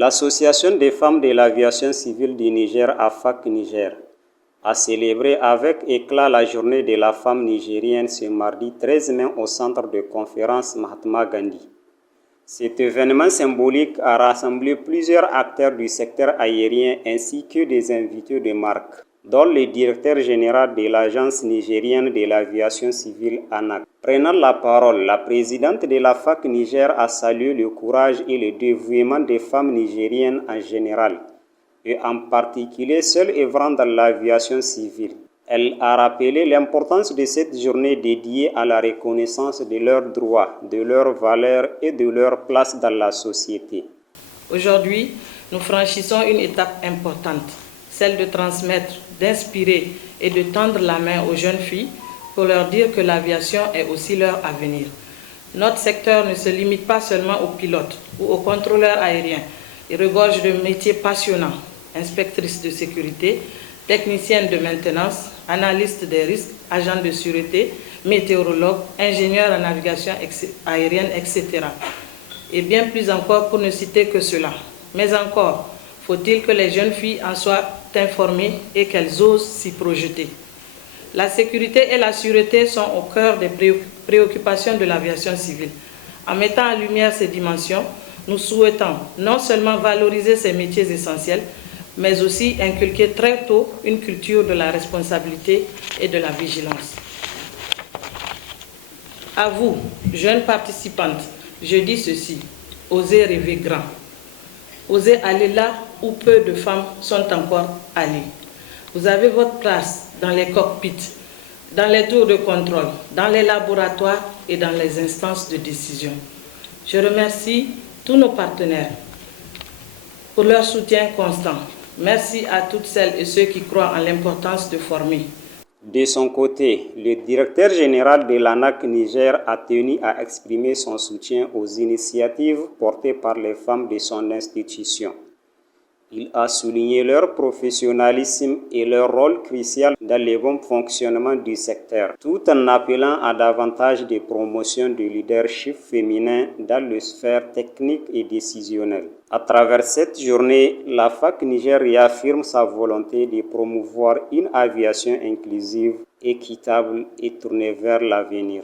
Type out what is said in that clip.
L'Association des femmes de l'aviation civile du Niger, AFAC Niger, a célébré avec éclat la journée de la femme nigérienne ce mardi 13 mai au centre de conférence Mahatma Gandhi. Cet événement symbolique a rassemblé plusieurs acteurs du secteur aérien ainsi que des invités de marque, dont le directeur général de l'Agence nigérienne de l'aviation civile ANAC. Prenant la parole, la présidente de la FAC Niger a salué le courage et le dévouement des femmes nigériennes en général, et en particulier celles œuvrant dans l'aviation civile. Elle a rappelé l'importance de cette journée dédiée à la reconnaissance de leurs droits, de leurs valeurs et de leur place dans la société. Aujourd'hui, nous franchissons une étape importante, celle de transmettre, d'inspirer et de tendre la main aux jeunes filles pour leur dire que l'aviation est aussi leur avenir. Notre secteur ne se limite pas seulement aux pilotes ou aux contrôleurs aériens. Il regorge de métiers passionnants, inspectrices de sécurité, techniciennes de maintenance, analystes des risques, agents de sûreté, météorologues, ingénieurs en navigation aérienne, etc. Et bien plus encore pour ne citer que cela. Mais encore, faut-il que les jeunes filles en soient informées et qu'elles osent s'y projeter. La sécurité et la sûreté sont au cœur des préoccupations de l'aviation civile. En mettant en lumière ces dimensions, nous souhaitons non seulement valoriser ces métiers essentiels, mais aussi inculquer très tôt une culture de la responsabilité et de la vigilance. À vous, jeunes participantes, je dis ceci, osez rêver grand. Osez aller là où peu de femmes sont encore allées. Vous avez votre place dans les cockpits, dans les tours de contrôle, dans les laboratoires et dans les instances de décision. Je remercie tous nos partenaires pour leur soutien constant. Merci à toutes celles et ceux qui croient en l'importance de former. De son côté, le directeur général de l'ANAC Niger a tenu à exprimer son soutien aux initiatives portées par les femmes de son institution. Il a souligné leur professionnalisme et leur rôle crucial dans le bon fonctionnement du secteur, tout en appelant à davantage de promotion du leadership féminin dans les sphères techniques et décisionnelles. À travers cette journée, la FAC Niger réaffirme sa volonté de promouvoir une aviation inclusive, équitable et tournée vers l'avenir.